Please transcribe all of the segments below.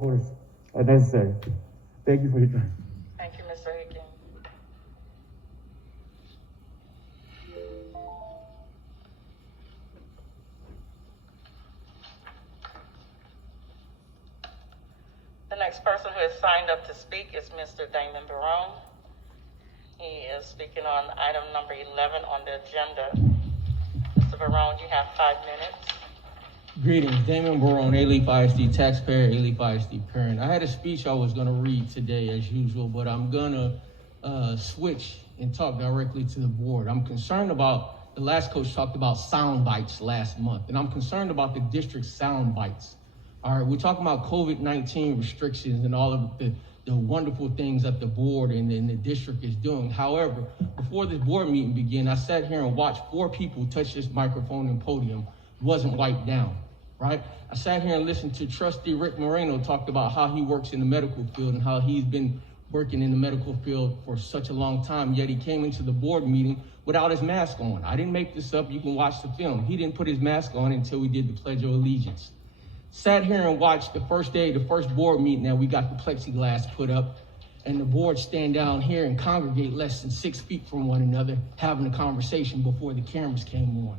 orders are necessary. Thank you for your time. Thank you, Mr. Higgins. The next person who has signed up to speak is Mr. Damon Barone. He is speaking on item number 11 on the agenda. Mr. Barone, you have 5 minutes. Greetings, Damon Barone, Alief ISD taxpayer, Alief ISD parent. I had a speech I was gonna read today as usual, but I'm gonna switch and talk directly to the board. I'm concerned about, the last coach talked about sound bites last month, and I'm concerned about the district's sound bites. All right, we're talking about COVID-19 restrictions and all of the wonderful things that the board and the district is doing. However, before this board meeting began, I sat here and watched 4 people touch this microphone and podium. It wasn't wiped down, right? I sat here and listened to Trustee Rick Moreno talk about how he works in the medical field and how he's been working in the medical field for such a long time, yet he came into the board meeting without his mask on. I didn't make this up, you can watch the film. He didn't put his mask on until we did the Pledge of Allegiance. Sat here and watched the first day, the first board meeting that we got the plexiglass put up, and the board stand down here and congregate less than 6 feet from one another, having a conversation before the cameras came on.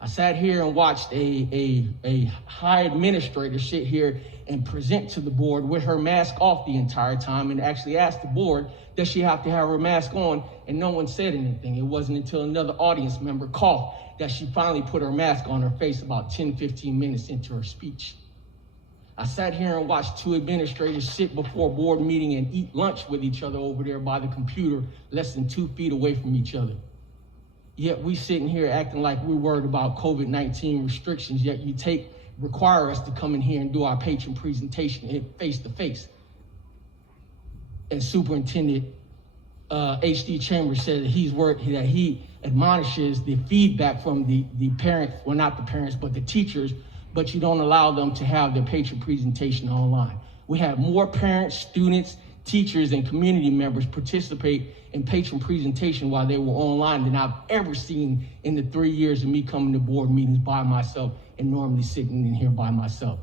I sat here and watched a high administrator sit here and present to the board with her mask off the entire time, and actually asked the board, does she have to have her mask on? And no one said anything. It wasn't until another audience member coughed that she finally put her mask on her face about 10, 15 minutes into her speech. I sat here and watched 2 administrators sit before a board meeting and eat lunch with each other over there by the computer, less than 2 feet away from each other. Yet we sitting here acting like we're worried about COVID-19 restrictions, yet you require us to come in here and do our patron presentation face to face. And Superintendent H.D. Chambers said that he admonishes the feedback from the parents, well, not the parents, but the teachers, but you don't allow them to have their patron presentation online. We have more parents, students, teachers, and community members participate in patron presentation while they were online than I've ever seen in the 3 years of me coming to board meetings by myself and normally sitting in here by myself.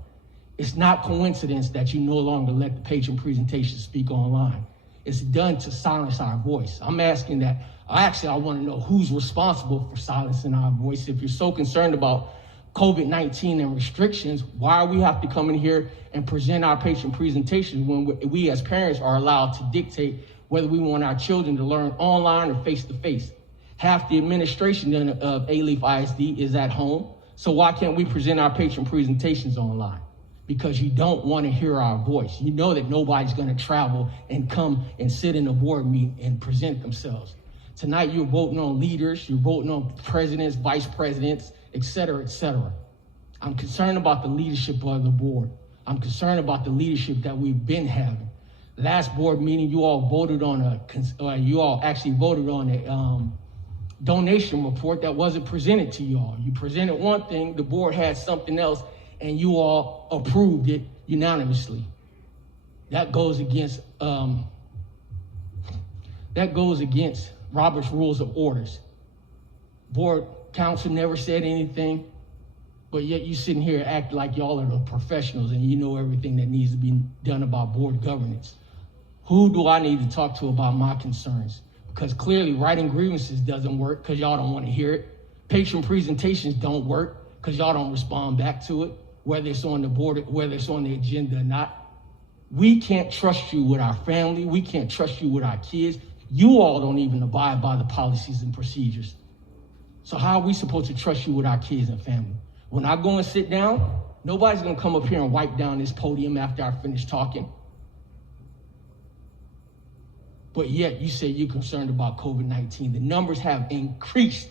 It's not coincidence that you no longer let the patron presentation speak online. It's done to silence our voice. I'm asking that, I want to know who's responsible for silencing our voice. If you're so concerned about COVID-19 and restrictions, why we have to come in here and present our patient presentations when we as parents are allowed to dictate whether we want our children to learn online or face-to-face. Half the administration of Alief ISD is at home, so why can't we present our patient presentations online? Because you don't want to hear our voice. You know that nobody's going to travel and come and sit in a board meeting and present themselves. Tonight you're voting on leaders, you're voting on presidents, vice presidents, et cetera, et cetera. I'm concerned about the leadership of the board. I'm concerned about the leadership that we've been having. Last board meeting, you all actually voted on a donation report that wasn't presented to you all. You presented one thing, the board had something else, and you all approved it unanimously. That goes against Robert's Rules of Orders. Board council never said anything, but yet you sitting here acting like y'all are the professionals and you know everything that needs to be done about board governance. Who do I need to talk to about my concerns? Because clearly writing grievances doesn't work because y'all don't want to hear it. Patron presentations don't work because y'all don't respond back to it, whether it's on the board, whether it's on the agenda or not. We can't trust you with our family. We can't trust you with our kids. You all don't even abide by the policies and procedures. So how are we supposed to trust you with our kids and family? When I go and sit down, nobody's gonna come up here and wipe down this podium after I finish talking. But yet you say you're concerned about COVID-19. The numbers have increased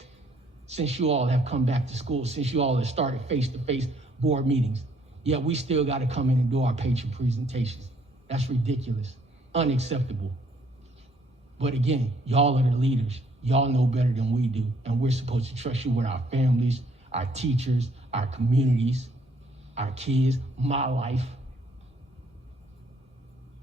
since you all have come back to school, since you all have started face-to-face board meetings. Yet we still gotta come in and do our patron presentations. That's ridiculous, unacceptable. But again, y'all are the leaders. Y'all know better than we do, and we're supposed to trust you with our families, our teachers, our communities, our kids, my life.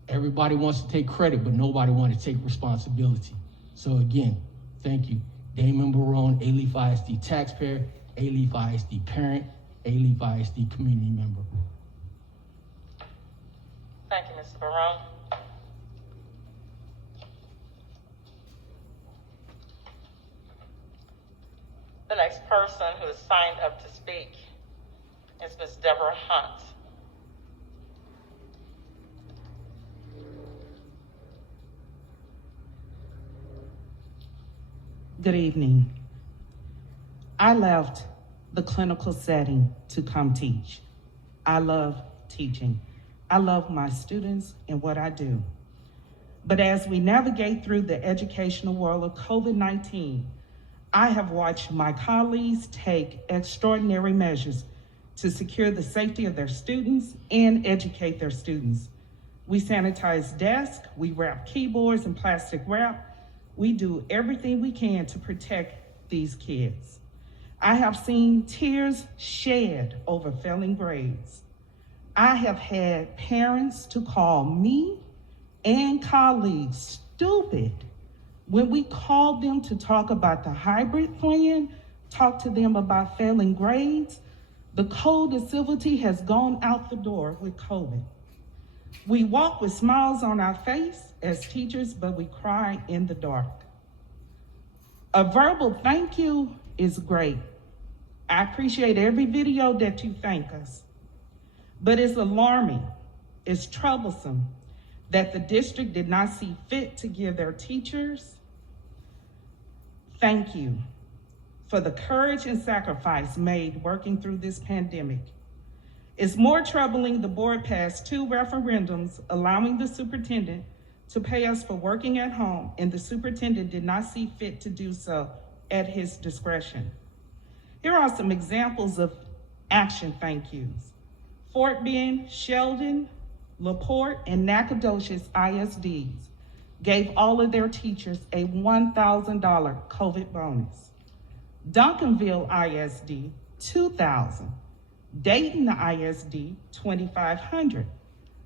Everybody wants to take credit, but nobody wants to take responsibility. So again, thank you. Damon Barone, Alief ISD taxpayer, Alief, ISD parent, Alief, ISD community member. Thank you, Mr. Barone. The next person who has signed up to speak is Mr. Damon Barone. He is speaking on item number 12 on the agenda. Mr. Barone, you have 5 minutes. Alief ISD parent, Alief ISD community member. Thank you, Mr. Barone. The next person who is signed up to speak is Ms. Deborah Hunt. Good evening. I left the clinical setting to come teach. I love teaching. I love my students and what I do. But as we navigate through the educational world of COVID-19, I have watched my colleagues take extraordinary measures to secure the safety of their students and educate their students. We sanitize desks, we wrap keyboards in plastic wrap. We do everything we can to protect these kids. I have seen tears shed over failing grades. I have had parents to call me and colleagues stupid when we called them to talk about the hybrid plan, talk to them about failing grades. The code of civility has gone out the door with COVID. We walk with smiles on our face as teachers, but we cry in the dark. A verbal thank you is great. I appreciate every video that you thank us, but it's alarming, it's troublesome that the district did not see fit to give their teachers thank you for the courage and sacrifice made working through this pandemic. It's more troubling the board passed 2 referendums allowing the superintendent to pay us for working at home, and the superintendent did not see fit to do so at his discretion. Here are some examples of action thank yous. Fort Bend, Sheldon, LaPorte, and Nacogdoches ISDs gave all of their teachers a $1,000 COVID bonus. Duncanville ISD, $2,000. Dayton ISD, $2,500.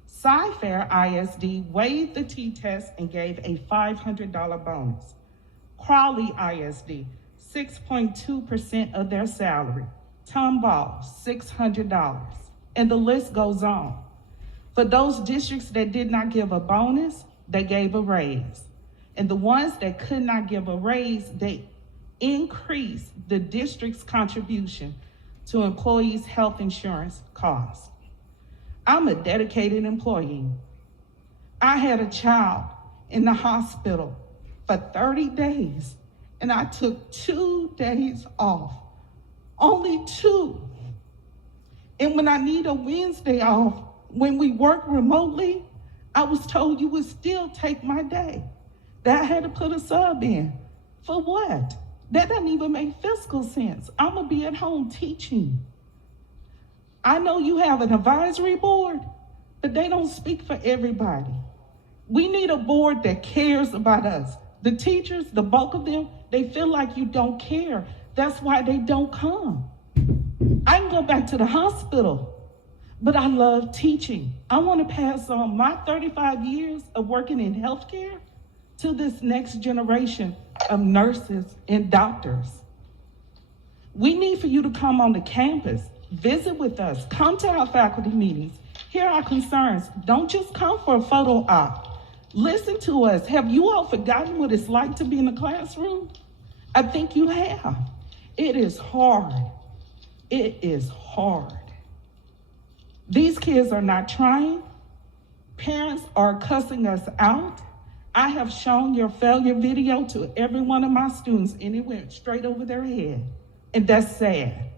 Cy-Fair ISD waived the T-test and gave a $500 bonus. Crowley ISD, 6.2% of their salary. Tomball, $600. And the list goes on. For those districts that did not give a bonus, they gave a raise. And the ones that could not give a raise, they increased the district's contribution to employees' health insurance costs. I'm a dedicated employee. I had a child in the hospital for 30 days, and I took 2 days off, only 2. And when I need a Wednesday off, when we work remotely, I was told you would still take my day. That I had to put a sub in. For what? That doesn't even make fiscal sense. I'm gonna be at home teaching. I know you have an advisory board, but they don't speak for everybody. We need a board that cares about us. The teachers, the bulk of them, they feel like you don't care. That's why they don't come. I can go back to the hospital, but I love teaching. I want to pass on my 35 years of working in healthcare to this next generation of nurses and doctors. We need for you to come on the campus, visit with us, come to our faculty meetings, hear our concerns. Don't just come for a photo op. Listen to us. Have you all forgotten what it's like to be in a classroom? I think you have. It is hard. It is hard. These kids are not trying. Parents are cussing us out. I have shown your failure video to every one of my students, and it went straight over their head. And that's sad.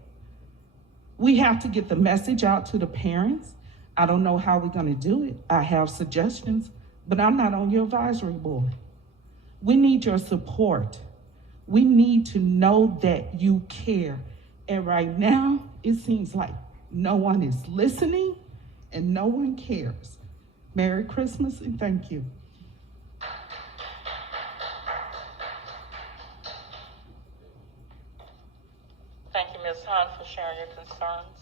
We have to get the message out to the parents. I don't know how we're gonna do it. I have suggestions, but I'm not on your advisory board. We need your support. We need to know that you care. And right now, it seems like no one is listening and no one cares. Merry Christmas and thank you. Thank you, Ms. Hunt, for sharing your concerns.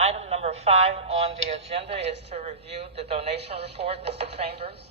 Item number Number 5 on the agenda is to review the donation report. Mr. Chambers.